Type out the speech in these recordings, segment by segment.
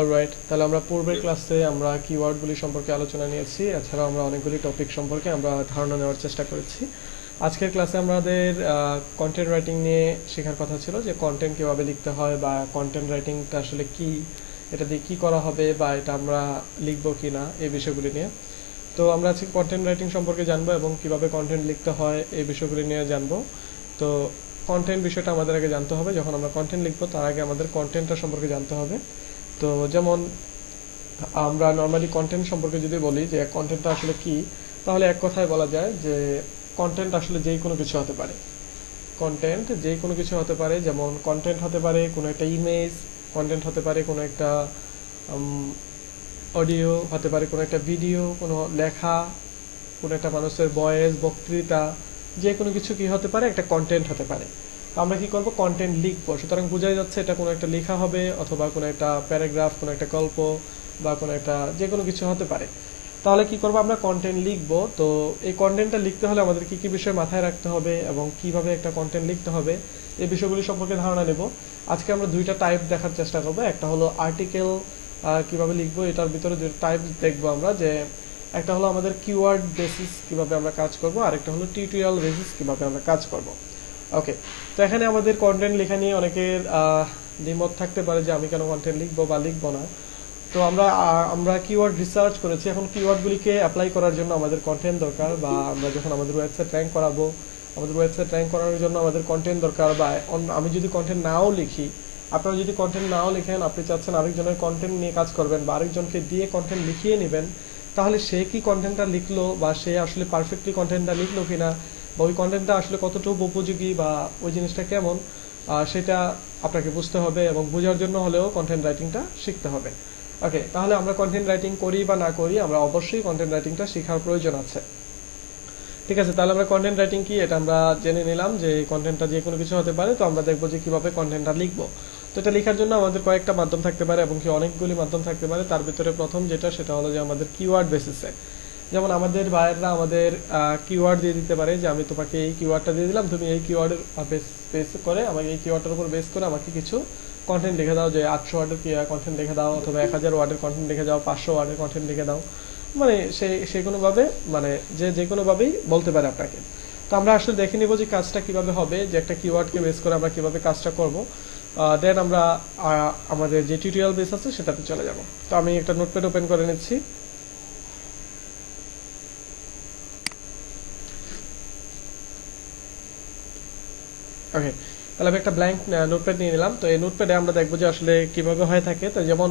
Alright, তাহলে আমরা পূর্বের ক্লাসে আমরা কিওয়ার্ডগুলি সম্পর্কে আলোচনা নিয়েছি। এছাড়াও আমরা অনেকগুলি টপিক সম্পর্কে আমরা ধারণা নেওয়ার চেষ্টা করেছি। আজকের ক্লাসে আমাদের কন্টেন্ট রাইটিং নিয়ে শেখার কথা ছিল, যে কন্টেন্ট কীভাবে লিখতে হয় বা কন্টেন্ট রাইটিংটা আসলে কি, এটা দিয়ে কী করা হবে বা এটা আমরা লিখবো কি না, এই বিষয়গুলি নিয়ে। তো আমরা আজকে কন্টেন্ট রাইটিং সম্পর্কে জানবো এবং কিভাবে কন্টেন্ট লিখতে হয় এই বিষয়গুলি নিয়ে জানবো। তো কন্টেন্ট বিষয়টা আমাদের আগে জানতে হবে। যখন আমরা কন্টেন্ট লিখবো তার আগে আমাদের কন্টেন্টটা সম্পর্কে জানতে হবে। তো যেমন আমরা নর্মালি কন্টেন্ট সম্পর্কে যদি বলি যে কন্টেন্টটা আসলে কি, তাহলে এক কথায় বলা যায় যে কন্টেন্ট আসলে যেই কোনো কিছু হতে পারে। কন্টেন্ট যেই কোনো কিছু হতে পারে, যেমন কন্টেন্ট হতে পারে কোনো একটা ইমেজ, কন্টেন্ট হতে পারে কোনো একটা অডিও, হতে পারে কোনো একটা ভিডিও, কোনো লেখা, কোনো একটা মানুষের ভয়েস, বক্তৃতা, যে কোনো কিছু কি হতে পারে, একটা কন্টেন্ট হতে পারে। তো আমরা কি করব, কন্টেন্ট লিখবো। সুতরাং বোঝাই যাচ্ছে এটা কোনো একটা লেখা হবে, অথবা কোনো একটা প্যারাগ্রাফ, কোনো একটা গল্প, বা কোনো একটা যে কোনো কিছু হতে পারে। তাহলে কি করব, আমরা কন্টেন্ট লিখবো। তো এই কন্টেন্টটা লিখতে হলে আমাদের কি কি বিষয় মাথায় রাখতে হবে এবং কিভাবে একটা কন্টেন্ট লিখতে হবে, এই বিষয়গুলি সম্পর্কে ধারণা নেব। আজকে আমরা দুইটা টাইপ দেখার চেষ্টা করব। একটা হলো আর্টিকেল কিভাবে লিখবো, এটার ভিতরে দুটো টাইপ দেখবো আমরা। যে একটা হলো আমাদের কিওয়ার্ড বেসিস কিভাবে আমরা কাজ করব, আর একটা হলো টিউটোরিয়াল বেসিস কিভাবে আমরা কাজ করব। ওকে, তো এখানে আমাদের কন্টেন্ট লেখা নিয়ে অনেকের দ্বিমত থাকতে পারে যে আমি কেন কন্টেন্ট লিখবো বা লিখবো না। তো আমরা কিওয়ার্ড রিসার্চ করেছি। এখন কিওয়ার্ডগুলিকে অ্যাপ্লাই করার জন্য আমাদের কন্টেন্ট দরকার, বা আমরা যখন আমাদের ওয়েবসাইট র্যাঙ্ক করাবো, আমাদের ওয়েবসাইট র্যাঙ্ক করানোর জন্য আমাদের কন্টেন্ট দরকার। বা আমি যদি কন্টেন্ট নাও লিখি, আপনারা যদি কন্টেন্ট নাও লিখেন, আপনি চাচ্ছেন আরেকজনের কন্টেন্ট নিয়ে কাজ করবেন বা আরেকজনকে দিয়ে কন্টেন্ট লিখিয়ে নেবেন, তাহলে সে কি কন্টেন্টটা লিখলো বা সে আসলে পারফেক্টলি কন্টেন্টটা লিখলো কিনা, বা ওই কন্টেন্টটা আসলে কতটুকু উপযোগী বা ওই জিনিসটা কেমন, সেটা আপনাকে বুঝতে হবে। এবং বোঝার জন্য হলেও কন্টেন্ট রাইটিংটা শিখতে হবে। ওকে, তাহলে আমরা কন্টেন্ট রাইটিং করি বা না করি, আমরা অবশ্যই কন্টেন্ট রাইটিংটা শেখার প্রয়োজন আছে। ঠিক আছে, তাহলে আমরা কন্টেন্ট রাইটিং কি এটা আমরা জেনে নিলাম, যে কন্টেন্টটা যে কোনো কিছু হতে পারে। তো আমরা দেখবো যে কিভাবে কন্টেন্টটা লিখবো। তো এটা লেখার জন্য আমাদের কয়েকটা মাধ্যম থাকতে পারে, এবং কি অনেকগুলি মাধ্যম থাকতে পারে। তার ভিতরে প্রথম যেটা, সেটা হলো যে আমাদের কিওয়ার্ড বেসিসে। যেমন আমাদের বায়াররা আমাদের কিওয়ার্ড দিয়ে দিতে পারে, যে আমি তোমাকে এই কিওয়ার্ডটা দিয়ে দিলাম, তুমি এই কিওয়ার্ডের বেস করে আমাকে, এই কিওয়ার্ডটার উপর বেস করে আমাকে কিছু কন্টেন্ট লিখে দাও, যে 800 ওয়ার্ডের কন্টেন্ট লিখে দাও, অথবা 1000 ওয়ার্ডের কন্টেন্ট লিখে দাও, 500 ওয়ার্ডের কন্টেন্ট লিখে দাও। মানে সে কোনোভাবে, মানে যে কোনোভাবেই বলতে পারে আপনাকে। তো আমরা আসলে দেখে নিব যে কাজটা কিভাবে হবে, যে একটা কিওয়ার্ডকে বেস করে আমরা কিভাবে কাজটা করব। দেন আমরা আমাদের যে টিউটোরিয়াল বেস আছে সেটাতে চলে যাব। তো আমি একটা নোটপ্যাড ওপেন করে নিচ্ছি। ওকে, তাহলে আমি একটা ব্ল্যাঙ্ক নোটপ্যাড নিয়ে নিলাম। তো এই নোটপ্যাডে আমরা দেখবো যে আসলে কিভাবে হয়ে থাকে। তো যেমন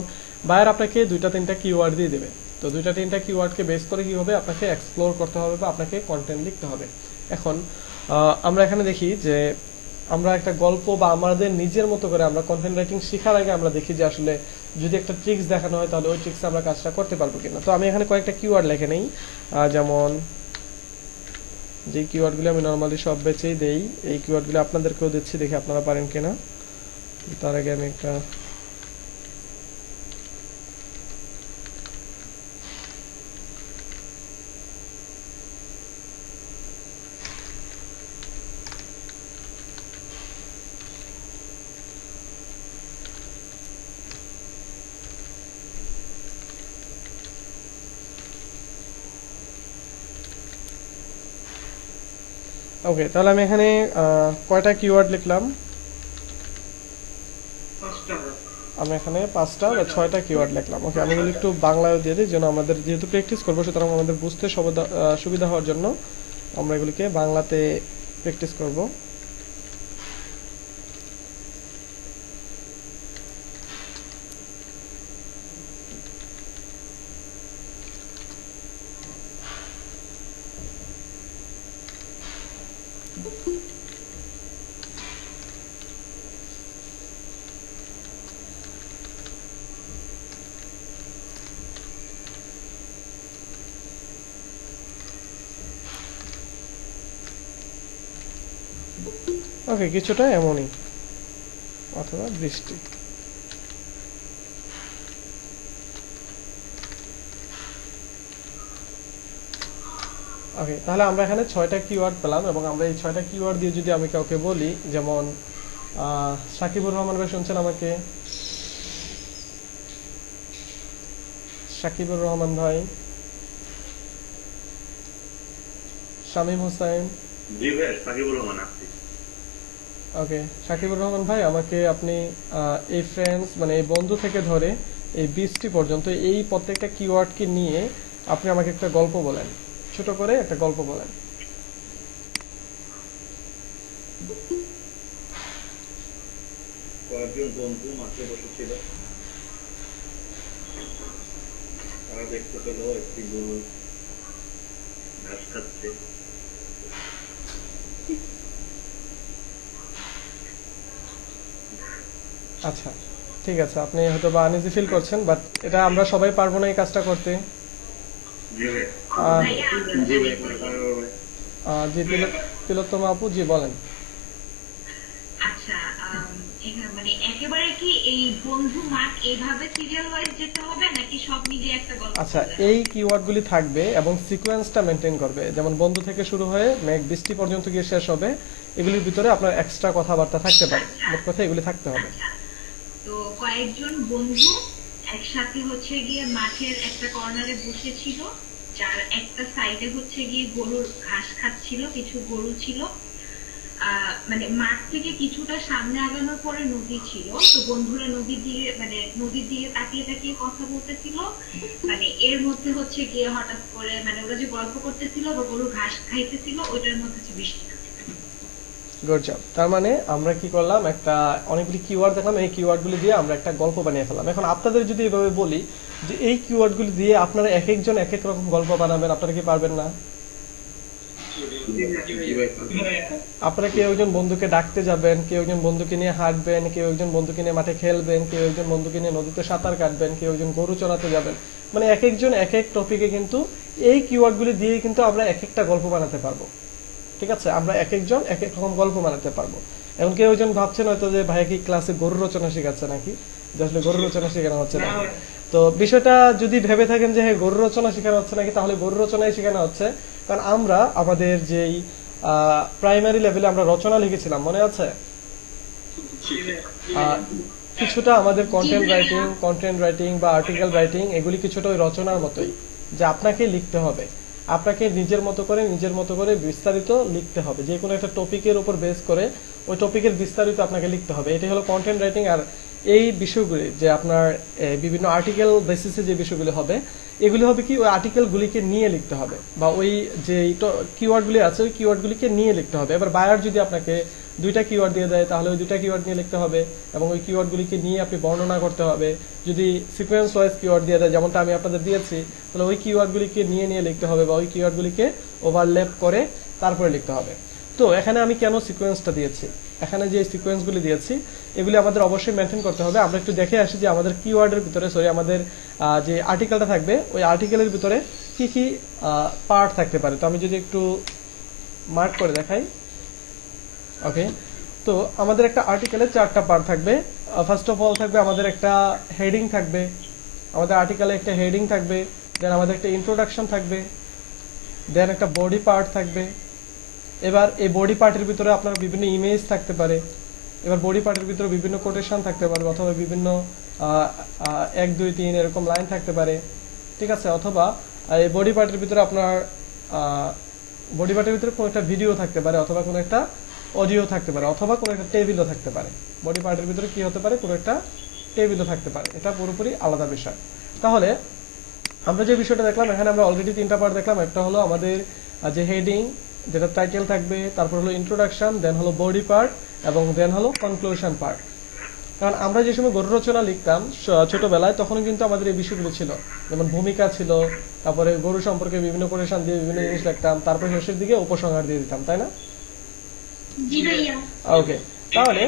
বায়ার আপনাকে দুইটা তিনটা কিওয়ার্ড দিয়ে দেবে। তো দুইটা তিনটা কিওয়ার্ডকে বেস করে কি হবে, আপনাকে এক্সপ্লোর করতে হবে বা আপনাকে কন্টেন্ট লিখতে হবে। এখন আমরা এখানে দেখি যে আমরা একটা গল্প বা আমাদের নিজের মতো করে আমরা কন্টেন্ট রাইটিং শেখার আগে আমরা দেখি যে আসলে যদি একটা ট্রিক্স দেখানো হয়, তাহলে ওই ট্রিক্সে আমরা কাজটা করতে পারবো কিনা। তো আমি এখানে কয়েকটা কিওয়ার্ড লিখে নেই। যেমন যে কিওয়ার্ডগুলো আমি নর্মালি সব বেচেই দেই, এই কিওয়ার্ডগুলো আপনাদেরকেও দিচ্ছি, দেখি আপনারা পারেন কিনা। তার আগে আমি একটা ওকে, তাহলে আমি এখানে কয়টা কিওয়ার্ড লিখলাম, আমি এখানে 5টা বা 6টা কিওয়ার্ড লিখলাম। ওকে, আমি এগুলো একটু বাংলায় দিয়ে দিই, যেন আমাদের যেহেতু প্র্যাকটিস করবো, সুতরাং আমাদের বুঝতে সুবিধা হওয়ার জন্য আমরা এগুলিকে বাংলাতে প্র্যাকটিস করব। ওকে, কিছুটা এমনই, অথবা বৃষ্টি। ওকে, তাহলে আমরা এখানে 6টা কিওয়ার্ড পেলাম, এবং আমরা এই 6টা কিওয়ার্ড দিয়ে যদি আমি কাউকে বলি, যেমন সাকিবুর রহমান ভাই শুনছেন আমাকে? শাকিবুর রহমান ভাই, শামীম হোসেন। জি ভাই, সাকিবুর রহমান আছি। ওকে, শাকিবুর রহমান ভাই, আমাকে আপনি এই ফ্রেন্ডস মানে এই বন্ধু থেকে ধরে এই 20টি পর্যন্ত এই প্রত্যেকটা কিওয়ার্ডকে নিয়ে আপনি আমাকে একটা গল্প বলেন, ছোট করে একটা গল্প বলেন। কয়েকজন বন্ধু মাঠে বসেছিল, তারা দেখতে পেল একটি গরু ঘাস খাচ্ছে। আচ্ছা, ঠিক আছে, আপনি হয়তো বা আনইজি ফিল করছেন, বাট এটা আমরা সবাই পারবো না এই কাজটা করতে। জি ভাই, আহ, জি ভাই, পারবে। জি তিলোত্তমা আপু, জি বলেন। আচ্ছা, মানে একেবারে কি এই বন্ধু মাঠ এইভাবে সিরিয়াল ওয়াইজ যেতে হবে নাকি সব মিলিয়ে একটা গল্প আচ্ছা, বললে এই হবে? কিওয়ার্ডগুলি থাকবে এবং সিকোয়েন্সটা মেনটেন করবে, যেমন বন্ধু থেকে শুরু হয়ে মেঘ বৃষ্টি পর্যন্ত গিয়ে শেষ হবে। এগুলির ভিতরে আপনার এক্সট্রা কথাবার্তা থাকতে পারে, আচ্ছা, মোট কথা এগুলি থাকতে হবে। আচ্ছা। তো কয়েকজন বন্ধু একসাথে হচ্ছে গিয়ে মাঠের একটা কর্নারে বসেছিল, যার একটা সাইডে হচ্ছে গিয়ে গরুর ঘাস খাচ্ছিল, কিছু গরু ছিল। মানে মাঠ থেকে কিছুটা সামনে আগানোর পরে নদী ছিল, তো বন্ধুরা নদীর দিকে মানে নদীর দিকে তাকিয়ে তাকিয়ে কথা বলতেছিল। মানে এর মধ্যে হচ্ছে গিয়ে হঠাৎ করে মানে ওরা যে গল্প করতেছিল বা গরু ঘাস খাইতেছিল ওইটার মধ্যে হচ্ছে বৃষ্টি নামে। Good job. তার মানে আমরা কি করলাম, একটা অনেকগুলি কিওয়ার্ড দেখলাম, এই কিওয়ার্ডগুলি দিয়ে আমরা একটা গল্প বানিয়ে ফেললাম। এখন আপনাদের যদি এভাবে বলি যে এই কিওয়ার্ডগুলি দিয়ে আপনারা এক একজন এক এক রকম গল্প বানাবেন, আপনারা কি পারবেন না? জি ভাই, পারবে। আপনারা কেউ একজন বন্ধুকে ডাকতে যাবেন, কেউ একজন বন্ধুকে নিয়ে হাঁটবেন, কেউ একজন বন্ধুকে নিয়ে মাঠে খেলবেন, কেউ একজন বন্ধুকে নিয়ে নদীতে সাঁতার কাটবেন, কেউ একজন গরু চড়াতে যাবেন। মানে এক একজন এক এক টপিকে কিন্তু এই কিওয়ার্ডগুলি দিয়ে কিন্তু আমরা এক একটা গল্প বানাতে পারবো। ঠিক আছে, আমরা এক একজন এক এক রকম গল্প বানাতে পারবো। এখন কেউ একজন ভাবছেন হয়তো যে ভাইয়া কি ক্লাসে গরু রচনা শেখাচ্ছে নাকি, যে আসলে গরু রচনা শেখানো হচ্ছে না। তো বিষয়টা যদি ভেবে থাকেন যে হ্যাঁ গরু রচনা শেখানো হচ্ছে নাকি, তাহলে গরু রচনাই শেখানো হচ্ছে। কারণ আমরা আমাদের যেই প্রাইমারি লেভেলে আমরা রচনা লিখেছিলাম, মনে আছে? আহ, কিছুটা আমাদের জি ভাইয়া। কন্টেন্ট রাইটিং বা আর্টিকেল রাইটিং এগুলি কিছুটা ওই রচনার মতোই, যে আপনাকে লিখতে হবে, আপনাকে নিজের মতো করে বিস্তারিত লিখতে হবে, যে কোনো একটা টপিকের উপর বেস করে ওই টপিকের বিস্তারিত আপনাকে লিখতে হবে। এটাই হলো কন্টেন্ট রাইটিং। আর এই বিষয়গুলি যে আপনার বিভিন্ন আর্টিকেল বেসিসে যে বিষয়গুলি হবে, এগুলি হবে কি ওই আর্টিকেলগুলিকে নিয়ে লিখতে হবে, বা ওই যে কিওয়ার্ডগুলি আছে ওই কিওয়ার্ডগুলিকে নিয়ে লিখতে হবে। এবার বায়ার যদি আপনাকে দুইটা কিওয়ার্ড দিয়ে দেয়, তাহলে ওই দুইটা কিওয়ার্ড নিয়ে লিখতে হবে এবং ওই কিওয়ার্ডগুলিকে নিয়ে আপনি বর্ণনা করতে হবে। যদি সিকোয়েন্স ওয়াইজ কিওয়ার্ড দিয়ে দেয়, যেমনটা আমি আপনাদের দিয়েছি, তাহলে ওই কিওয়ার্ডগুলিকে নিয়ে নিয়ে লিখতে হবে বা ওই কিওয়ার্ডগুলিকে ওভারল্যাপ করে তারপরে লিখতে হবে। তো এখানে আমি কেন সিকোয়েন্সটা দিয়েছি, এখানে যে সিকোয়েন্সগুলি দিয়েছি এগুলি আমাদের অবশ্যই মেনটেন করতে হবে। আমরা একটু দেখে আসি যে আমাদের কিওয়ার্ডের ভিতরে আমাদের যে আর্টিকেলটা থাকবে ওই আর্টিকেলের ভিতরে কি কি পার্ট থাকতে পারে। তো আমি যদি একটু মার্ক করে দেখাই। ওকে, তো আমাদের একটা আর্টিকেলে 4টা পার্ট থাকবে। ফার্স্ট অফ অল থাকবে আমাদের একটা হেডিং থাকবে, আমাদের আর্টিকেলে একটা হেডিং থাকবে, দেন আমাদের একটা ইন্ট্রোডাকশন থাকবে, দেন একটা বডি পার্ট থাকবে। এবার এই বডি পার্টের ভিতরে আপনার বিভিন্ন ইমেজ থাকতে পারে, এবার বডি পার্টের ভিতরে বিভিন্ন কোটেশন থাকতে পারে, অথবা বিভিন্ন 1 2 3 এরকম লাইন থাকতে পারে। ঠিক আছে, অথবা এই বডি পার্টের ভিতরে আপনার বডি পার্টের ভিতরে কোনো একটা ভিডিও থাকতে পারে, অথবা কোনো একটা অডিও থাকতে পারে, অথবা কোনো একটা টেবিলও থাকতে পারে। বডি পার্টের ভিতরে কি হতে পারে, কোনো একটা টেবিলও থাকতে পারে। এটা পুরোপুরি আলাদা বিষয়। তাহলে আমরা যে বিষয়টা দেখলাম, এখানে আমরা অলরেডি 3টা পার্ট দেখলাম। একটা হলো আমাদের যে হেডিং, যেটা টাইটেল থাকবে, তারপর হলো ইন্ট্রোডাকশন, দেন হলো বডি পার্ট, এবং দেন হলো কনক্লুশন পার্ট। কারণ আমরা যে সময় গরু রচনা লিখতাম ছোটবেলায়, তখন কিন্তু আমাদের এই বিষয়গুলো ছিল, যেমন ভূমিকা ছিল, তারপরে গরু সম্পর্কে বিভিন্ন কোটেশন দিয়ে বিভিন্ন জিনিস লিখতাম, তারপরে শেষের দিকে উপসংহার দিয়ে দিতাম, তাই না? জি ভাইয়া। ওকে, তাহলে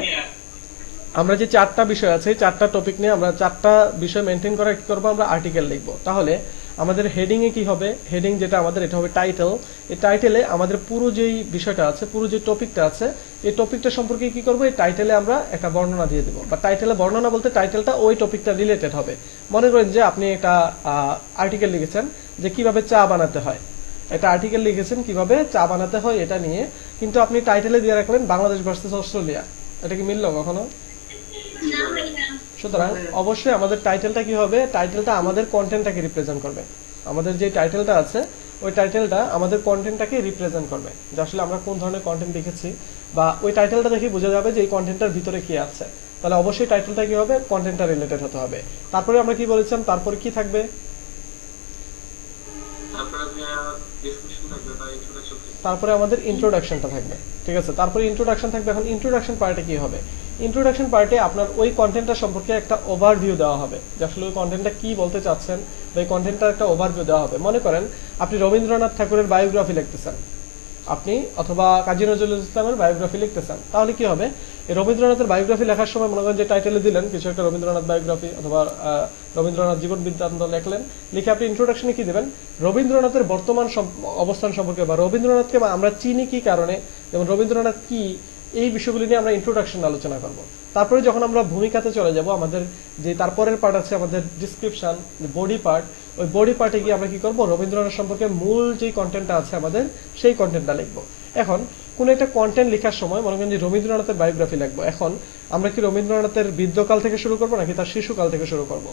আমরা যে 4টা বিষয় আছে, 4টা টপিক নিয়ে আমরা 4টা বিষয় মেনটেন করার কি করবো, আমরা আর্টিকেল লিখবো। তাহলে আমাদের হেডিং এ কি হবে, হেডিং যেটা আমাদের এটা হবে টাইটেল। এই টাইটেলে আমাদের পুরো যেই বিষয়টা আছে, পুরো যে টপিকটা আছে, এই টপিকটা সম্পর্কে কি করবো, এই টাইটেলে আমরা একটা বর্ণনা দিয়ে দেবো। বা টাইটেলে বর্ণনা বলতে টাইটেলটা ওই টপিকটা রিলেটেড হবে। মনে করেন যে আপনি একটা আর্টিকেল লিখেছেন যে কিভাবে চা বানাতে হয়, একটা আর্টিকেল লিখেছেন কিভাবে চা বানাতে হয় এটা নিয়ে, কিন্তু আপনি টাইটেলে দিয়ে রাখলেন বাংলাদেশ ভার্সেস অস্ট্রেলিয়া। এটা কি মিললো কখনো? না ভাইয়া। সুতরাং অবশ্যই আমাদের টাইটেলটা কি হবে, টাইটেলটা আমাদের কন্টেন্টটাকে রিপ্রেজেন্ট করবে। আমাদের যে টাইটেলটা আছে ওই টাইটেলটা আমাদের কন্টেন্টটাকে রিপ্রেজেন্ট করবে, যে আসলে আমরা কোন ধরনের কন্টেন্ট লিখেছি, বা ওই টাইটেলটা দেখে বোঝা যাবে যে এই কন্টেন্টটার ভিতরে কি আছে। তাহলে অবশ্যই টাইটেলটা কি হবে, কন্টেন্টটা রিলেটেড হতে হবে। তারপরে আমরা কি বলেছিলাম, তারপরে কি থাকবে, তারপরে আমাদের ইন্ট্রোডাকশনটা থাকবে। ঠিক আছে, তারপরে ইন্ট্রোডাকশন থাকবে। এখন ইন্ট্রোডাকশন পার্টে কি হবে, ইন্ট্রোডাকশন পার্টে আপনার ওই কন্টেন্টটা সম্পর্কে একটা ওভারভিউ দেওয়া হবে, যে আসলে ওই কন্টেন্টটা কি বলতে চাচ্ছেন, বা এই কন্টেন্টটার একটা ওভারভিউ দেওয়া হবে। মনে করেন আপনি রবীন্দ্রনাথ ঠাকুরের বায়োগ্রাফি লিখতেছেন, আপনি অথবা কাজী নজরুল ইসলামের বায়োগ্রাফি লিখতেছেন, তাহলে কি হবে, এই রবীন্দ্রনাথের বায়োগ্রাফি লেখার সময় মনে করেন যে টাইটেলে দিলেন কিছু একটা রবীন্দ্রনাথ বায়োগ্রাফি অথবা রবীন্দ্রনাথ জীবন বৃত্তান্ত লিখলেন, লিখে আপনি ইন্ট্রোডাকশনে কি দিবেন, রবীন্দ্রনাথের বর্তমান অবস্থান সম্পর্কে বা রবীন্দ্রনাথকে আমরা চিনি কি কারণে, যেমন রবীন্দ্রনাথ কি, এই বিষয়গুলি নিয়ে আমরা ইন্ট্রোডাকশন আলোচনা করব। তারপরে যখন আমরা ভূমিকাতে চলে যাব, আমাদের যে তারপরের পার্ট আছে আমাদের ডিসক্রিপশন, বডি পার্ট, ওই বডি পার্টে গিয়ে আমরা কি করব, রবীন্দ্রনাথ সম্পর্কে মূল যে কন্টেন্টটা আছে আমাদের সেই কন্টেন্টটা লিখব। এখন কোন একটা কন্টেন্ট লেখার সময় মনে করেন যে রবীন্দ্রনাথের বায়োগ্রাফি লিখবো, এখন আমরা কি রবীন্দ্রনাথের বৃদ্ধকাল থেকে শুরু করব নাকি তার শিশুকাল থেকে শুরু করব?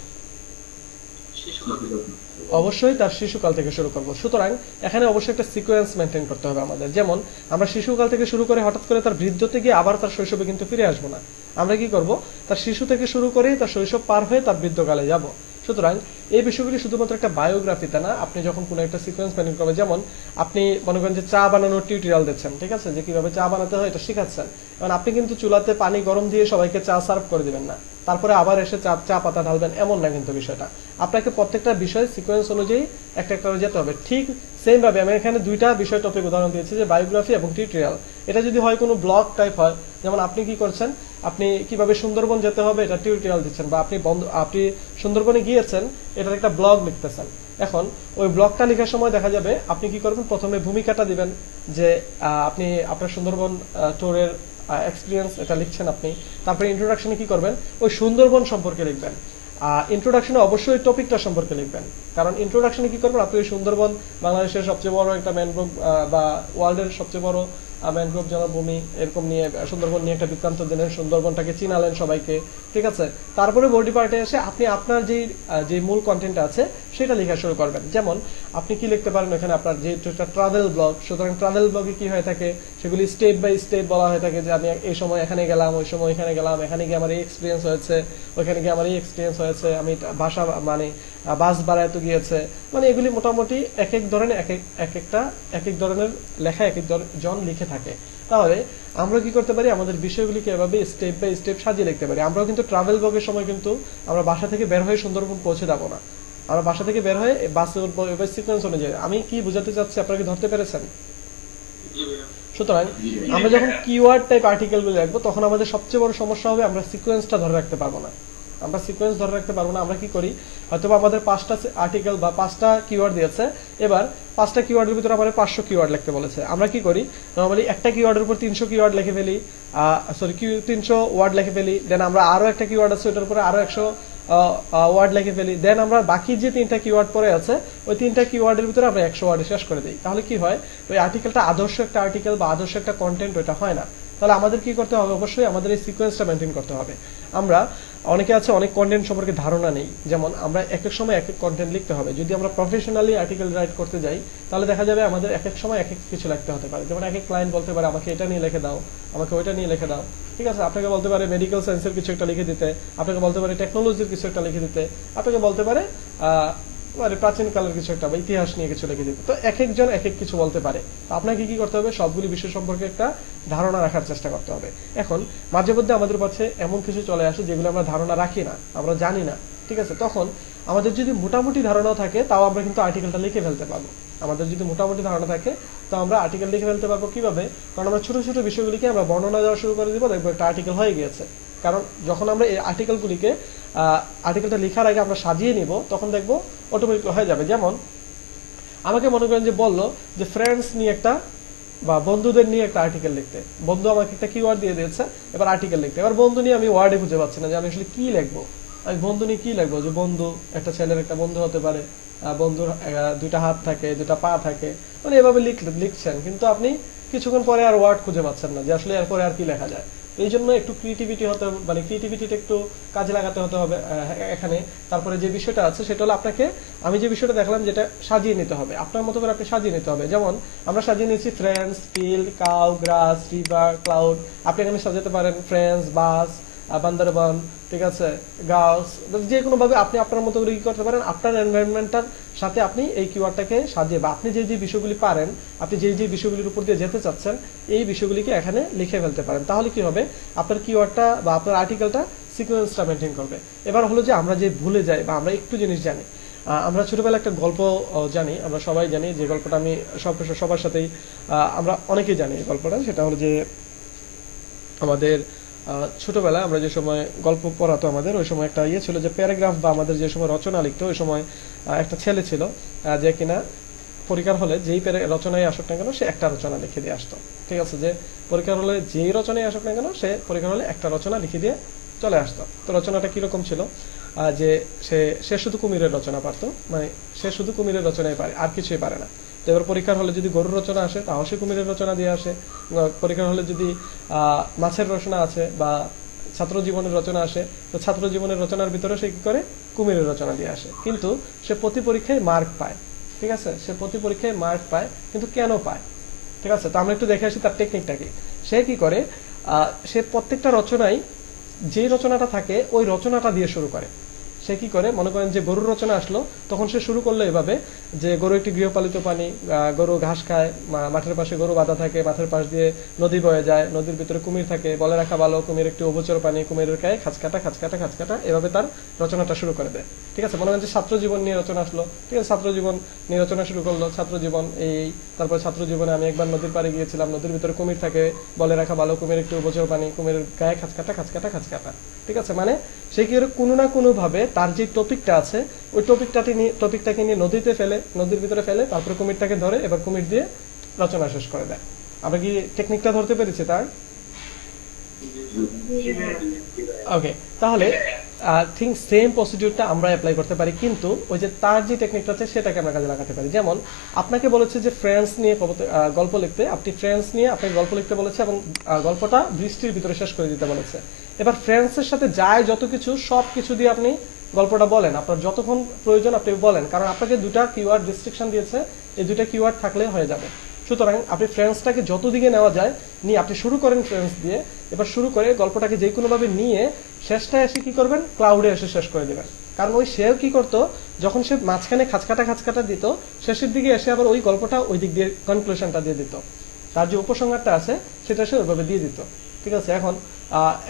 অবশ্যই তার শিশুকাল থেকে শুরু করব। সুতরাং এখানে অবশ্যই একটা সিকোয়েন্স মেনটেন করতে হবে আমাদের। যেমন আমরা শিশুকাল থেকে শুরু করে হঠাৎ করে তার বৃদ্ধতে গিয়ে আবার তার শৈশবে কিন্তু ফিরে আসবো না। আমরা কি করব, তার শিশু থেকে শুরু করে তার শৈশব পার হয়ে তার বৃদ্ধকালে যাব। সুতরাং এই বিষয়গুলি শুধুমাত্র একটা বায়োগ্রাফিতে না, আপনি যখন কোনো একটা সিকোয়েন্স মেনটেন করবেন, যেমন আপনি মনে করেন যে চা বানানোর টিউটোরিয়াল দিচ্ছেন, ঠিক আছে, যে কিভাবে চা বানাতে হয় এটা শেখাচ্ছেন। কারণ আপনি কিন্তু চুলাতে পানি গরম দিয়ে সবাইকে চা সার্ভ করে দিবেন না, তারপরে আবার এসে চা পাতা ঢালবেন, এমন না কিন্তু বিষয়টা। আপনাকে প্রত্যেকটা বিষয় সিকোয়েন্স অনুযায়ী একটা একটা যেতে হবে। ঠিক সেম ভাবে আমি এখানে দুইটা বিষয় টপিক উদাহরণ দিয়েছি, যে বায়োগ্রাফি এবং টিউটোরিয়াল। এটা যদি হয় কোনো ব্লগ টাইপ হয়, যেমন আপনি কি করছেন, আপনি কিভাবে সুন্দরবন যেতে হবে এটা টিউটোরিয়াল দিচ্ছেন, বা আপনি সুন্দরবনে গিয়েছেন এটার একটা ব্লগ লিখতেছেন। এখন ওই ব্লগটা লেখার সময় দেখা যাবে আপনি কি করবেন, প্রথমে ভূমিকাটা দিবেন, যে আপনি আপনার সুন্দরবন ট্যুরের এক্সপিরিয়েন্স এটা লিখছেন আপনি। তারপরে ইন্ট্রোডাকশনে কি করবেন, ওই সুন্দরবন সম্পর্কে লিখবেন। ইন্ট্রোডাকশনে অবশ্যই টপিকটা সম্পর্কে লিখবেন, কারণ ইন্ট্রোডাকশনে কি করবেন, আপনি ওই সুন্দরবন বাংলাদেশের সবচেয়ে বড় একটা ম্যানগ্রোভ বা ওয়ার্ল্ডের সবচেয়ে বড় ম্যানগ্রোভ জনভূমি, এরকম নিয়ে সুন্দরবন নিয়ে একটা বৃত্তান্ত দিলেন, সুন্দরবনটাকে চিনালেন সবাইকে। ঠিক আছে, তারপরে বডি পার্টে এসে আপনি আপনার যে মূল কন্টেন্ট আছে সেটা লেখা শুরু করবেন। যেমন আপনি কি লিখতে পারেন, এখানে আপনার যেহেতু একটা ট্রাভেল ব্লগ, সুতরাং ট্রাভেল ব্লগে কি হয়ে থাকে, সেগুলি স্টেপ বাই স্টেপ বলা হয়ে থাকে, যে আমি এই সময় এখানে গেলাম, ওই সময় এখানে গেলাম, এখানে গিয়ে আমার এই এক্সপিরিয়েন্স হয়েছে, ওইখানে গিয়ে আমার এই এক্সপিরিয়েন্স হয়েছে, আমি ভাষা মানে বাস বাড়াইতে গিয়েছে, মানে এগুলি মোটামুটি এক এক ধরনের এক এক ধরনের লেখা এক এক জন লিখে থাকে। তাহলে আমরা কি করতে পারি, আমাদের বিষয়গুলিকে এভাবে স্টেপ বাই স্টেপ সাজিয়ে লিখতে পারি। আমরাও কিন্তু ট্রাভেল ব্লগের সময় কিন্তু আমরা বাসা থেকে বের হয়ে সুন্দরবন পৌঁছে যাবো না, আমরা বাসা থেকে বের হয়ে বাসে উঠবো, এবার সিকোয়েন্স অনুযায়ী। আমি কি বোঝাতে চাচ্ছি, আপনারা কি ধরতে পেরেছেন? সুতরাং আমরা যখন কিওয়ার্ড টাইপ আর্টিকেল গুলো লিখবো, তখন আমাদের সবচেয়ে বড় সমস্যা হবে, আমরা সিকোয়েন্সটা ধরে রাখতে পারবো না। আমরা কি করি, হয়তো আমাদের 5টা আর্টিকেল বা 5টা কিওয়ার্ড দিয়েছে, এবার 5টা কিওয়ার্ডের ভিতরে আমাদের 500 কিওয়ার্ড লিখতে বলেছে। আমরা কি করি, নরমালি একটা কিওয়ার্ডের উপর 300 কিওয়ার্ড লিখে ফেলি, 300 ওয়ার্ড লিখে ফেলি, দেন আমরা আরো একটা কিওয়ার্ড আছে ওটার উপরে আরো 100 ওয়ার্ড লিখে ফেলি, দেন আমরা বাকি যে 3টা কিওয়ার্ড পরে আছে ওই 3টা কিওয়ার্ডের ভিতরে আমরা 100 ওয়ার্ডে শেষ করে দিই। তাহলে কি হয়, ওই আর্টিকেলটা আদর্শ একটা আর্টিকেল বা আদর্শ একটা কন্টেন্ট ওটা হয় না। তাহলে আমাদের কি করতে হবে, অবশ্যই আমাদের এই সিকোয়েন্সটা মেনটেন করতে হবে। আমরা অনেকে আছে অনেক কন্টেন্ট সম্পর্কে ধারণা নেই, যেমন আমরা এক এক সময় এক এক কন্টেন্ট লিখতে হবে। যদি আমরা প্রফেশনালি আর্টিকেল রাইট করতে যাই, তাহলে দেখা যাবে আমাদের এক এক সময় এক এক কিছু লিখতে হতে পারে। যেমন এক এক ক্লায়েন্ট বলতে পারে আমাকে এটা নিয়ে লিখে দাও, আমাকে ওইটা নিয়ে লিখে দাও। ঠিক আছে, আপনাকে বলতে পারে মেডিকেল সায়েন্সের কিছু একটা লিখে দিতে, আপনাকে বলতে পারে টেকনোলজির কিছু একটা লিখে দিতে, আপনাকে বলতে পারে মানে প্রাচীন কালের কিছু একটা বা ইতিহাস নিয়ে কিছু লিখে দিতে। তো এক একজন এক এক কিছু বলতে পারে। আপনাকে কি করতে হবে, সবগুলি বিষয় সম্পর্কে একটা ধারণা রাখার চেষ্টা করতে হবে। এখন মাঝে মধ্যে আমাদের কাছে এমন কিছু চলে আসে যেগুলো আমরা ধারণা রাখি না, আমরা জানি না। ঠিক আছে, তখন আমাদের যদি মোটামুটি ধারণা থাকে তাও আমরা কিন্তু আর্টিকেলটা লিখে ফেলতে পারবো। আমাদের যদি মোটামুটি ধারণা থাকে তাও আমরা আর্টিকেল লিখে ফেলতে পারবো। কিভাবে, কারণ আমরা ছোট ছোট বিষয়গুলিকে আমরা বর্ণনা দেওয়া শুরু করে দিব, দেখবো একটা আর্টিকেল হয়ে গিয়েছে। কারণ যখন আমরা এই আর্টিকেলটা লেখার আগে আমরা সাজিয়ে নিব, তখন দেখবো অটোমেটিক হয়ে যাবে। যেমন আমাকে মনে করেন যে বললো যে ফ্রেন্ডস নিয়ে একটা বা বন্ধুদের নিয়ে একটা আর্টিকেল লিখতে, বন্ধু আমাকে একটা কিওয়ার্ড দিয়ে দিয়েছে, এবার আর্টিকেল লিখতে। এবার বন্ধু নিয়ে আমি ওয়ার্ডে খুঁজে পাচ্ছি না যে আমি আসলে কি লিখবো, আমি বন্ধু নিয়ে কি লিখবো। যে বন্ধু, একটা ছেলের একটা বন্ধু হতে পারে, বন্ধুর 2টা হাত থাকে, 2টা পা থাকে, মানে এভাবে লিখছেন, কিন্তু আপনি কিছুক্ষণ পরে আর ওয়ার্ড খুঁজে পাচ্ছেন না যে আসলে এরপরে আর কি লেখা যায়। এই জন্য একটু ক্রিয়েটিভিটি হতে মানে ক্রিয়েটিভিটিটা একটু কাজে লাগাতে হতে হবে এখানে। তারপরে যে বিষয়টা আছে সেটা হলো আপনাকে আমি যে বিষয়টা দেখলাম যেটা সাজিয়ে নিতে হবে, আপনার মতো করে আপনি সাজিয়ে নিতে হবে। যেমন আমরা সাজিয়ে নিয়েছি ফ্রেন্ডস, ফিল্ড, কাউ, গ্রাস, রিভার, ক্লাউড। আপনি এখানে সাজাতে পারেন ফ্রেন্ডস, বাস, বান্দরবান, ঠিক আছে, গার্লস, যে কোনো ভাবে আপনি আপনার মতো করে কি করতে পারেন, আপনার এনভায়রনমেন্টটার সাথে আপনি এই কিওয়ার্ডটাকে সাজিয়ে বা আপনি যে যে বিষয়গুলি পারেন, আপনি যে যে বিষয়গুলির উপর দিয়ে যেতে চাচ্ছেন এই বিষয়গুলিকে এখানে লিখে ফেলতে পারেন। তাহলে কি হবে, আপনার কিওয়ার্ডটা বা আপনার আর্টিকেলটা সিকোয়েন্সটা মেনটেন করবে। এবার হলো যে আমরা যে ভুলে যাই বা আমরা একটু জিনিস জানি, আমরা ছোটবেলায় একটা গল্প জানি, আমরা সবাই জানি যে গল্পটা আমি সবার সাথেই আমরা অনেকেই জানি এই গল্পটা। সেটা হলো যে আমাদের ছোটবেলায় আমরা যে সময় গল্প পড়াতো আমাদের, ওই সময় একটা ছিল যে প্যারাগ্রাফ বা আমাদের যে সময় রচনা লিখতো, ওই সময় একটা ছেলে ছিল যে কিনা পরীক্ষার হলে যেই রচনায় আসুক না কেন সে একটা রচনা লিখে দিয়ে আসতো। ঠিক আছে, যে পরীক্ষার হলে যেই রচনায় আসুক না কেন সে পরীক্ষার হলে একটা রচনা লিখে দিয়ে চলে আসতো। তো রচনাটা কিরকম ছিল, যে সে শুধু কুমিরের রচনা পারতো, মানে সে শুধু কুমিরের রচনাই পারে, আর কিছুই পারে না। তো এবার পরীক্ষার হলে যদি গরুর রচনা আসে তাও সে কুমিরের রচনা দিয়ে আসে। পরীক্ষার হলে যদি মাছের রচনা আছে বা ছাত্র জীবনের রচনা আসে, তো ছাত্র জীবনের রচনার ভিতরে সে কি করে, কুমিরের রচনা দিয়ে আসে। কিন্তু সে প্রতি পরীক্ষায় মার্ক পায়। ঠিক আছে, সে প্রতি পরীক্ষায় মার্ক পায়, কিন্তু কেন পায়? ঠিক আছে, তো আমরা একটু দেখে আসি তার টেকনিকটা কি। সে কি করে, সে প্রত্যেকটা রচনায় যে রচনাটা থাকে ওই রচনাটা দিয়ে শুরু করে। সে কি করে, মনে করেন যে গরুর রচনা আসলো, তখন সে শুরু করলো এভাবে যে গরু একটি গৃহপালিত প্রাণী, গরু ঘাস খায়, মাঠের পাশে গরু বাঁধা থাকে, মাঠের পাশ দিয়ে নদী বয়ে যায়, নদীর ভিতরে কুমির থাকে, বলে রাখা ভালো, কুমির একটি অবচর প্রাণী, কুমিরের গায়ে খাঁচকাটা খাঁচকাটা খাঁচকাটা, এভাবে তার রচনাটা শুরু করে দেয়। ঠিক আছে, মনে করেন যে ছাত্র জীবন নিয়ে রচনা আসলো, ঠিক আছে, ছাত্র জীবন নিয়ে রচনা শুরু করলো, ছাত্র জীবন এই, তারপর ছাত্র জীবনে আমি একবার নদীর পাড়ে গিয়েছিলাম, নদীর ভিতরে কুমির থাকে, বলে রাখা ভালো, কুমির একটি অবচর প্রাণী, কুমিরের গায়ে খাঁচকাটা খাঁচকাটা খাঁচকাটা। ঠিক আছে, মানে সে কি কোনো না কোনো ভাবে তার যে টপিকটা আছে ওই টপিকটাকে নিয়ে নদীতে ফেলে, নদীর ভিতরে ফেলে, তারপরে কুমিরটাকে ধরে, এবার কুমির দিয়ে রচনা শেষ করে দেয়। আমরা কি টেকনিকটা ধরতে পেরেছি তার? ওকে, তাহলে ঠিক সেম প্রসিডিউরটা আমরা অ্যাপ্লাই করতে পারি, কিন্তু ওই যে তার যে টেকনিকটা আছে সেটাকে আমরা কাজে লাগাতে পারি। যেমন আপনাকে বলেছে যে ফ্রেন্ডস নিয়ে গল্প লিখতে, আপনি ফ্রেন্ডস নিয়ে আপনাকে গল্প লিখতে বলেছে এবং গল্পটা বৃষ্টির ভিতরে শেষ করে দিতে বলেছে। এবার ফ্রেন্ডসের সাথে যায় যত কিছু সব কিছু দিয়ে আপনি গল্পটা বলেন, আপনার যতক্ষণ প্রয়োজন আপনি বলেন, কারণ আপনাকে দুটা কিওয়ার্ড রেস্ট্রিকশন দিয়েছে, এই দুটা কিওয়ার্ড থাকলে হয়ে যাবে। সুতরাং আপনি ফ্রেন্ডসটাকে যত দিকে নেওয়া যায় নিয়ে আপনি শুরু করেন ফ্রেন্ডস দিয়ে, এবার শুরু করে গল্পটাকে যে কোনোভাবে নিয়ে শেষটায় এসে কি করবেন, ক্লাউডে এসে শেষ করে দেবেন। কারণ ওই সেও কি করতো, যখন সে মাঝখানে খাঁচকাটা খাঁচকাটা দিত, শেষের দিকে এসে আবার ওই গল্পটা ওই দিক দিয়ে কনক্লুশনটা দিয়ে দিত, তার যে উপসংহারটা আছে সেটা সে ওইভাবে দিয়ে দিত। ঠিক আছে, এখন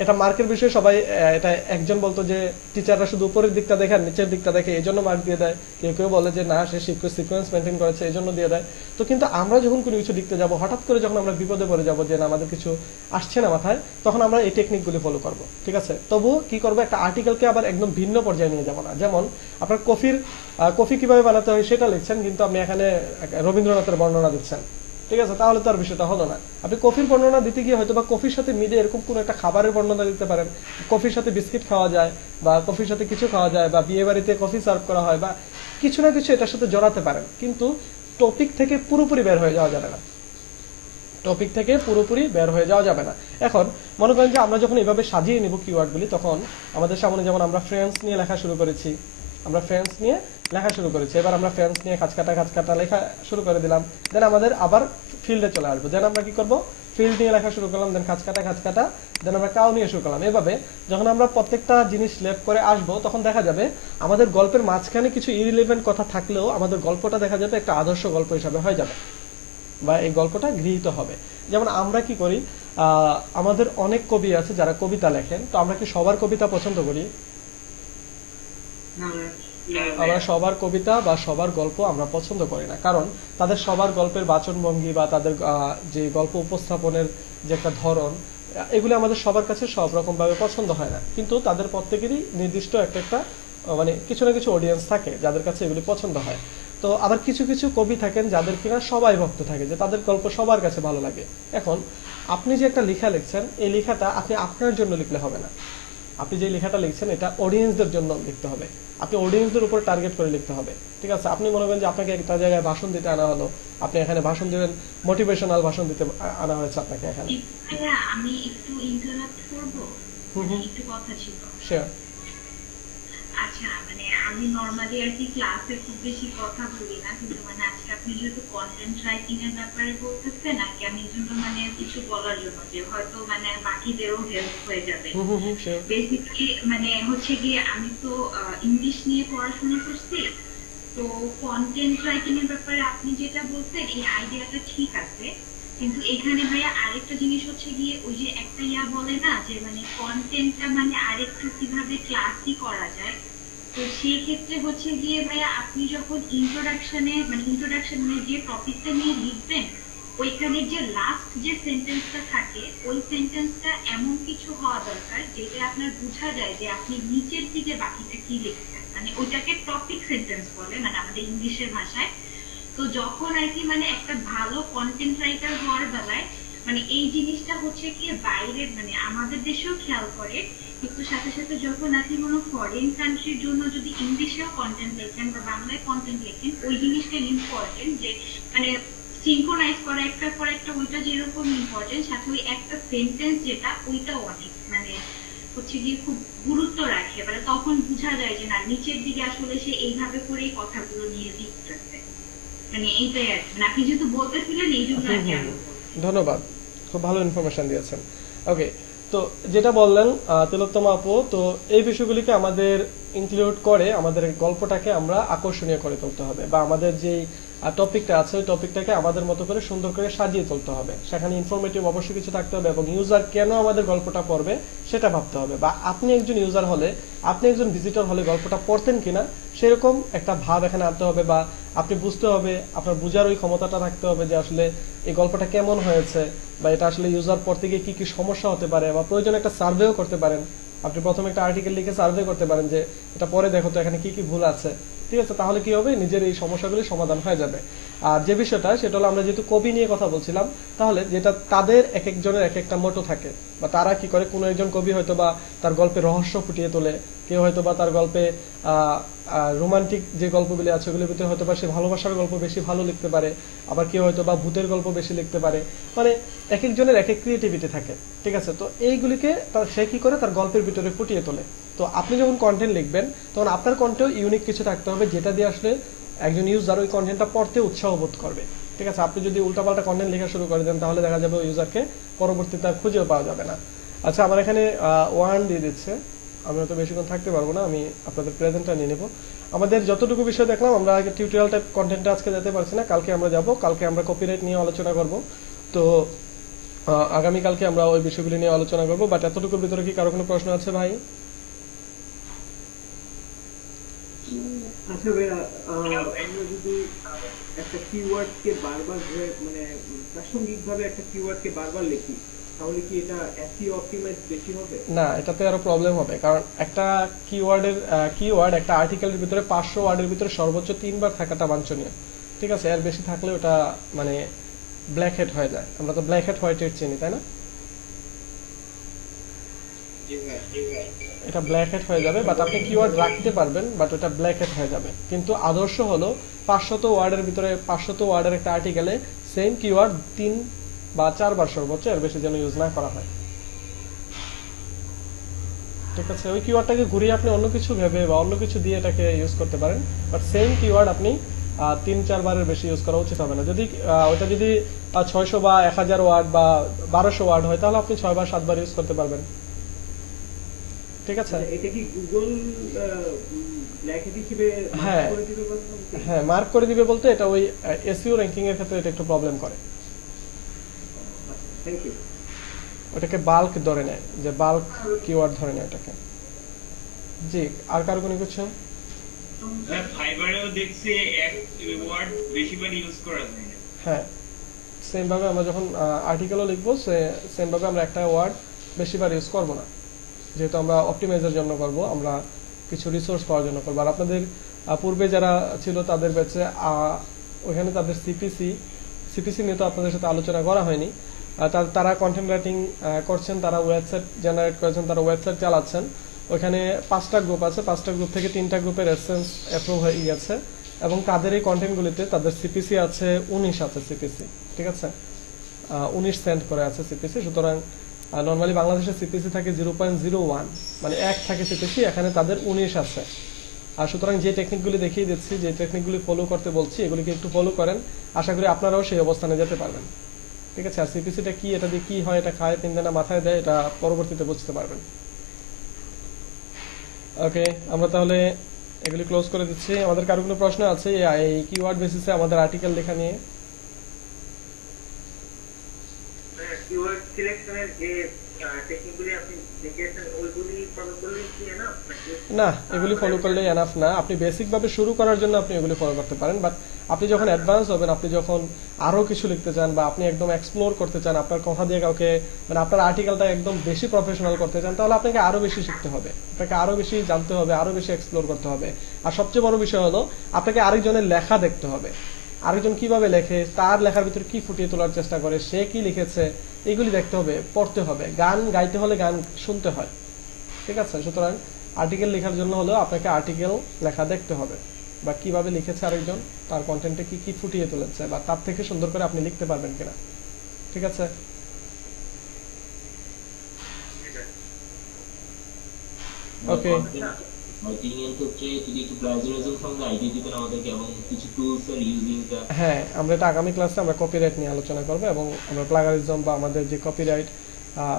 এটা মার্কের বিষয়ে সবাই, এটা একজন বলতো যে টিচাররা শুধু উপরের দিকটা দেখে আর নিচের দিকটা দেখে এই জন্য মার্ক দিয়ে দেয়, কেউ কেউ বলে যে না সে সিকোয়েন্স মেনটেন করেছে এই জন্য দিয়ে দেয়। তো কিন্তু আমরা যখন কোনো কিছু লিখতে যাব, হঠাৎ করে যখন আমরা বিপদে পড়ে যাবো যে না আমাদের কিছু আসছে না মাথায়, তখন আমরা এই টেকনিকগুলি ফলো করব। ঠিক আছে, তবু কি করবো, একটা আর্টিকেলকে আবার একদম ভিন্ন পর্যায়ে নিয়ে যাবো না। যেমন আপনার কফি কিভাবে বানাতে হয় সেটা লিখছেন, কিন্তু আপনি এখানে রবীন্দ্রনাথের বর্ণনা দিচ্ছেন। ঠিক আছে, তাহলে তো আর বিষয়টা হলো না। আপনি কফির বর্ণনা দিতে গিয়ে হয়তো বা কফির সাথে মিলে এরকম কোন একটা খাবারের বর্ণনা দিতে পারেন, কফির সাথে বিস্কিট খাওয়া যায় বা কফির সাথে কিছু খাওয়া যায় বা বিয়ে বাড়িতে কফি সার্ভ করা হয় বা কিছু না কিছু এটার সাথে জড়াতে পারেন, কিন্তু টপিক থেকে পুরোপুরি বের হয়ে যাওয়া যাবে না। টপিক থেকে পুরোপুরি বের হয়ে যাওয়া যাবে না। এখন মনে করেন যে আমরা যখন এভাবে সাজিয়ে নিব কিওয়ার্ডগুলি, তখন আমাদের সামনে যেমন আমরা ফ্রেন্ডস নিয়ে লেখা শুরু করেছি, এবার আমরা ফ্রেন্ডস নিয়ে খাঁচকাটা লেখা শুরু করে দিলাম। দেন আমাদের আবার ফিল্ডে চলে আসবো, দেন আমরা কি করবো, ফিল্ড নিয়ে লেখা শুরু করলাম, দেন খাঁচকাটা, দেন আমরা কাউ নিয়ে শুরু করলাম। এভাবে যখন আমরা প্রত্যেকটা জিনিস লেফট করে আসবো, তখন দেখা যাবে আমাদের গল্পের মাঝখানে কিছু ইরিলেভেন্ট কথা থাকলেও আমাদের গল্পটা দেখা যাবে একটা আদর্শ গল্প হিসাবে হয়ে যাবে বা এই গল্পটা গৃহীত হবে। যেমন আমরা কি করি, আমাদের অনেক কবি আছে যারা কবিতা লেখেন, তো আমরা কি সবার কবিতা পছন্দ করি? আমরা সবার কবিতা বা সবার গল্প আমরা পছন্দ করি না, কারণ তাদের সবার গল্পের বাচনভঙ্গি বা তাদের যে গল্প উপস্থাপনের যে একটা ধরন, এগুলি আমাদের সবার কাছে সব রকম ভাবে পছন্দ হয় না। কিন্তু তাদের প্রত্যেকেরই নির্দিষ্ট একটা মানে কিছু না কিছু অডিয়েন্স থাকে যাদের কাছে এগুলি পছন্দ হয়। তো আবার কিছু কিছু কবি থাকেন যাদের কিনা সবাই ভক্ত থাকে, যে তাদের গল্প সবার কাছে ভালো লাগে। এখন আপনি যে একটা লেখা লিখছেন, এই লেখাটা আপনি আপনার জন্য লিখলে হবে না, আপনি যে লেখাটা লিখছেন এটা অডিয়েন্সদের জন্য লিখতে হবে, আপনি অডিয়েন্সদের উপর টার্গেট করে লিখতে হবে। ঠিক আছে, আপনি মনে করেন যে আপনাকে একটা জায়গায় ভাষণ দিতে আনা হলো, আপনি এখানে ভাষণ দিবেন, মোটিভেশনাল ভাষণ দিতে আনা হয়েছে আপনাকে এখানে। ভাইয়া আমি একটু ইন্টারাপ্ট করবো, একটু কথা ছিল। শিওর। আচ্ছা মানে আমি নর্মালি আর কি ক্লাসে খুব বেশি কথা বলি না, কিন্তু মানে আজকে আপনি যেহেতু কন্টেন্ট রাইটিং এর ব্যাপারে বলতেছেন নাকি আমি এই জন্য মানে কিছু বলার জন্য যে হয়তো মানে বাকিদেরও হেল্প হয়ে যাবে। শিওর। বেসিক্যালি মানে হচ্ছে গিয়ে আমি তো ইংলিশ নিয়ে পড়াশোনা করছি, তো কন্টেন্ট রাইটিং এর ব্যাপারে আপনি যেটা বলছেন এই আইডিয়াটা ঠিক আছে, কিন্তু এখানে ভাইয়া আরেকটা জিনিস হচ্ছে গিয়ে ওই যে একটা বলে না যে মানে কন্টেন্টটা মানে আরেকটু কিভাবে ক্লাসি করা যায়, তো সেই ক্ষেত্রে হচ্ছে গিয়ে ভাইয়া আপনি যখন ইন্ট্রোডাকশনে যে টপিকটা নিয়ে লিখবেন ওইখানে যে লাস্ট যে সেন্টেন্সটা থাকে ওই সেন্টেন্সটা এমন কিছু হওয়া দরকার যেটা আপনার বোঝা যায় যে আপনি নিচের দিকে বাকিটা কি লিখছেন, মানে ওইটাকে টপিক সেন্টেন্স বলে মানে আমাদের ইংলিশের ভাষায়। তো যখন আর কি মানে একটা ভালো কন্টেন্ট রাইটার হওয়ার বেলায় মানে এই জিনিসটা হচ্ছে কি বাইরের মানে আমাদের দেশেও খেয়াল করে, কিন্তু সাথে সাথে যখন আপনি কোনো ফরেন কান্ট্রির জন্য যদি ইংলিশেও কন্টেন্ট লেখেন বা বাংলায় কন্টেন্ট লেখেন ওই জিনিসটা ইম্পর্টেন্ট যে মানে সিনক্রোনাইজ করা একটার পর একটা ওইটা যেরকম ইম্পর্টেন্ট সাথে ওই একটা সেন্টেন্স যেটা ওইটাও অনেক মানে হচ্ছে গিয়ে খুব গুরুত্ব রাখে, মানে তখন বোঝা যায় যে না নিচের দিকে আসলে সে এইভাবে করেই কথাগুলো নিয়ে লিখতেছে, মানে এইটাই আর কি। মানে আপনি যেহেতু বলতেছিলেন এই জন্য আর কি আমি বলছি। ধন্যবাদ, খুব ভালো ইনফরমেশন দিয়েছেন। ওকে, তো যেটা বললেন তিলোত্তমা আপু, তো এই বিষয়গুলিকে আমাদের ইনক্লুড করে আমাদের গল্পটাকে আমরা আকর্ষণীয় করে তুলতে হবে, বা আমাদের যে টপিকটা আছে ওই টপিকটাকে আমাদের মতো করে সুন্দর করে সাজিয়ে তুলতে হবে। সেখানে ইনফরমেটিভ অবশ্যই কিছু থাকতে হবে এবং ইউজার কেন আমাদের গল্পটা পড়বে সেটা ভাবতে হবে, বা আপনি একজন ইউজার হলে, আপনি একজন ভিজিটর হলে গল্পটা পড়তেন কিনা সেরকম একটা ভাব এখানে আনতে হবে, বা আপনি বুঝতে হবে, আপনার বুঝার ওই ক্ষমতাটা থাকতে হবে যে আসলে এই গল্পটা কেমন হয়েছে, বা এটা আসলে ইউজার পড়তে গিয়ে কি কি সমস্যা হতে পারে, বা প্রয়োজন একটা সার্ভেও করতে পারেন। আপনি প্রথমে একটা আর্টিকেল লিখে সার্ভে করতে পারেন যে এটা পরে দেখো তো এখানে কি কি ভুল আছে, ঠিক আছে, তাহলে কি হবে নিজের এই সমস্যাগুলি সমাধান হয়ে যাবে। আর যে বিষয়টা সেটা হলো আমরা যেহেতু কবি নিয়ে কথা বলছিলাম, তাহলে যেটা তাদের এক একজনের এক একটা মোটো থাকে, বা তারা কি করে, কোনো একজন কবি হয়তো বা তার গল্পে রহস্য ফুটিয়ে তোলে, কেউ হয়তো বা তার গল্পে রোমান্টিক যে গল্পগুলি আছে ওগুলির ভিতরে হয়তো বা সে ভালোবাসার গল্প বেশি ভালো লিখতে পারে, আবার কেউ হয়তো বা ভূতের গল্প বেশি লিখতে পারে, মানে এক একজনের এক এক ক্রিয়েটিভিটি থাকে। ঠিক আছে, তো এইগুলিকে সে কি করে তার গল্পের ভিতরে ফুটিয়ে তোলে। তো আপনি যখন কন্টেন্ট লিখবেন তখন আপনার কন্টেন্ট ইউনিক কিছু থাকতে হবে যেটা দিয়ে আসলে একজন ইউজার ওই কন্টেন্টটা পড়তে উৎসাহ বোধ করবে। ঠিক আছে, আপনি যদি উল্টাপাল্টা কন্টেন্ট লেখা শুরু করে দেন তাহলে দেখা যাবে ইউজারকে পরবর্তীতে আর খুঁজেও পাওয়া যাবে না। আচ্ছা, আমার এখানে ওয়ান দিয়ে দিচ্ছে, আমি হয়তো বেশিক্ষণ থাকতে পারবো না, আমি আপনাদের প্রেজেন্টটা নিয়ে নেব। আমাদের যতটুকু বিষয় দেখলাম আমরা আগে টিউটোরিয়াল টাইপ কন্টেন্টটা আজকে যেতে পারছি না, কালকে আমরা যাব, কালকে আমরা কপিরাইট নিয়ে আলোচনা করব। তো আগামীকালকে আমরা ওই বিষয়গুলি নিয়ে আলোচনা করবো। বাট এতটুকুর ভিতরে কি কারো কোনো প্রশ্ন আছে ভাই? আচ্ছা ভাইয়া, আমরা যদি একটা কিওয়ার্ডকে বারবার ধরে মানে প্রাসঙ্গিকভাবে একটা কিওয়ার্ডকে বারবার লিখি তাহলে কি এটা এসইও অপটিমাইজ বেশি হবে? না, এটাতে আরো প্রবলেম হবে, কারণ একটা কিওয়ার্ড একটা আর্টিকেলের ভিতরে 500 ওয়ার্ডের ভিতরে সর্বোচ্চ 3 বার থাকাটা বাঞ্ছনীয়। ঠিক আছে, এর বেশি থাকলে ওটা মানে ব্ল্যাক হেড হয়ে যায়। আমরা তো ব্ল্যাক হেড হোয়াইট হেড চিনি, তাই না? এটা ব্ল্যাক হেড হয়ে যাবে, বাট আপনি কিওয়ার্ড রাখতে পারবেন, বাট ওটা ব্ল্যাক হেড হয়ে যাবে। কিন্তু আদর্শ হলো 500 ওয়ার্ডের ভিতরে 500 ওয়ার্ডের একটা আর্টিকেলে সেম কিওয়ার্ড 3 বা 4 বার সর্বোচ্চ, এর বেশি যেন ইউজ না করা হয়। ঠিক আছে, ওই কিওয়ার্ডটাকে ঘুরিয়ে আপনি অন্য কিছু ভেবে বা অন্য কিছু দিয়ে এটাকে ইউজ করতে পারেন, বাট সেম কিওয়ার্ড আপনি 3-4 বারের বেশি ইউজ করা উচিত হবে না। যদি ওটা যদি 600 বা 1000 ওয়ার্ড বা 1200 ওয়ার্ড হয় তাহলে আপনি 6 বা 7 বার ইউজ করতে পারবেন। ঠিক আছে, এটা কি গুগল ব্ল্যাক হেড হিসেবে হ্যাঁ করে দিবে বলতে? হ্যাঁ, মার্ক করে দিবে বলতে এটা ওই এসইও র্যাঙ্কিং এর ক্ষেত্রে এটা একটু প্রবলেম করে। Thank you. ওটাকে বাল্ক ধরে নেয়, যে বাল্ক কিওয়ার্ড ধরে নেয় ওটাকে। জি, আর কারো কোনো কিছু? ফাইবারেও দেখছি এক ওয়ার্ড বেশিবার ইউজ করা যায় না। হ্যাঁ, সেম ভাবে আমরা যখন আর্টিকেলও লিখবো সেম ভাবে আমরা একটা ওয়ার্ড বেশিবার ইউজ করব না, যেহেতু আমরা অপটিমাইজের জন্য করব, আমরা কিছু রিসোর্স পাওয়ার জন্য করবো। আর আপনাদের পূর্বে যারা ছিল তাদের ব্যাচে ওইখানে তাদের সিপিসি নিয়ে তো আপনাদের সাথে আলোচনা করা হয়নি। তারা কন্টেন্ট রাইটিং করছেন, তারা ওয়েবসাইট জেনারেট করেছেন, তারা ওয়েবসাইট চালাচ্ছেন। ওখানে 5টা গ্রুপ আছে, 5টা গ্রুপ থেকে 3টা গ্রুপের এসেন্স অ্যাপ্রুভ হয়ে গেছে এবং তাদের এই কন্টেন্টগুলিতে তাদের সিপিসি আছে 19 আছে সিপিসি, ঠিক আছে, 19 সেন্ট করে আছে সিপিসি। সুতরাং নর্মালি বাংলাদেশের সিপিসি থাকে 0.01, মানে 1 থাকে সিপিসি, এখানে তাদের 19 আছে। আর সুতরাং যে টেকনিকগুলি দেখিয়ে দিচ্ছি, যে টেকনিকগুলি ফলো করতে বলছি, এগুলিকে একটু ফলো করেন, আশা করি আপনারাও সেই অবস্থানে যেতে পারবেন, ঠিক আছে। আর সিপিসিটা কি, এটা দিয়ে কি হয়, এটা খায় পিন্দে না মাথায় দেয়, এটা পরবর্তীতে বুঝতে পারবেন। ওকে, আমরা তাহলে এগুলি ক্লোজ করে দিচ্ছি। আমাদের কারো কোনো প্রশ্ন আছে এই কিওয়ার্ড বেসিসে আমাদের আর্টিকেল লেখা নিয়ে? কিওয়ার্ড সিলেকশনের যে টেকনিকগুলি আপনি দেখিয়েছেন ওইগুলি ফলো করলে কি এনাফ নাকি? না, এগুলি ফলো করলে এনাফ না। আপনি বেসিক ভাবে শুরু করার জন্য আপনি এগুলি ফলো করতে পারেন, বাট আপনি যখন অ্যাডভান্স হবেন, আপনি যখন আরো কিছু লিখতে চান বা আপনি একদম এক্সপ্লোর করতে চান, আপনার কথা দিয়ে কাউকে, মানে আপনার আর্টিকেলটা একদম বেশি প্রফেশনাল করতে চান, তাহলে আপনাকে আরো বেশি শিখতে হবে, আপনাকে আরো বেশি জানতে হবে, আরো বেশি এক্সপ্লোর করতে হবে। আর সবচেয়ে বড় বিষয় হলো আপনাকে আরেকজনের লেখা দেখতে হবে, আরেকজন কিভাবে লেখে, তার লেখার ভিতরে কি ফুটিয়ে তোলার চেষ্টা করে, সে কি লিখেছে, এগুলি দেখতে হবে, পড়তে হবে। গান গাইতে হলে গান শুনতে হয়, ঠিক আছে। সুতরাং আর্টিকেল লেখার জন্য হলো আপনাকে আর্টিকেল লেখা দেখতে হবে, বা কিভাবে লিখেছে আরেকজন, তার কন্টেন্টে কি কি ফুটিয়ে তুলেছে, বা তার থেকে সুন্দর করে আপনি লিখতে পারবেন কিনা, ঠিক আছে। ওকে, রাইটিং এর ক্ষেত্রে যদি একটু প্লাজারিজম সঙ্গে আইডিয়া দিতেন আমাদেরকে এবং কিছু টুলস এর ইউজিংটা। হ্যাঁ, আমরা এটা আগামী ক্লাসে আমরা কপিরাইট নিয়ে আলোচনা করব এবং আমরা প্লাগারিজম বা আমাদের যে কপিরাইট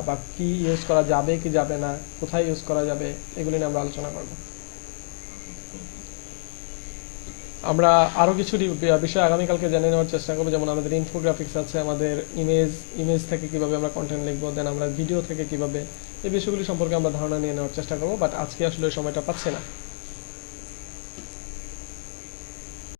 বা কি ইউজ করা যাবে কি যাবে না, কোথায় ইউজ করা যাবে, এগুলি নিয়ে আমরা আলোচনা করব। আমরা আরো কিছু বিষয় আগামীকালকে জেনে নেওয়ার চেষ্টা করবো, যেমন আমাদের ইনফোগ্রাফিক্স আছে, আমাদের ইমেজ থেকে কিভাবে আমরা কন্টেন্ট লিখবো, দেন আমরা ভিডিও থেকে কিভাবে, এই বিষয়গুলি সম্পর্কে আমরা ধারণা নিয়ে নেওয়ার চেষ্টা করবো, বাট আজকে আসলে সময়টা পাচ্ছি না।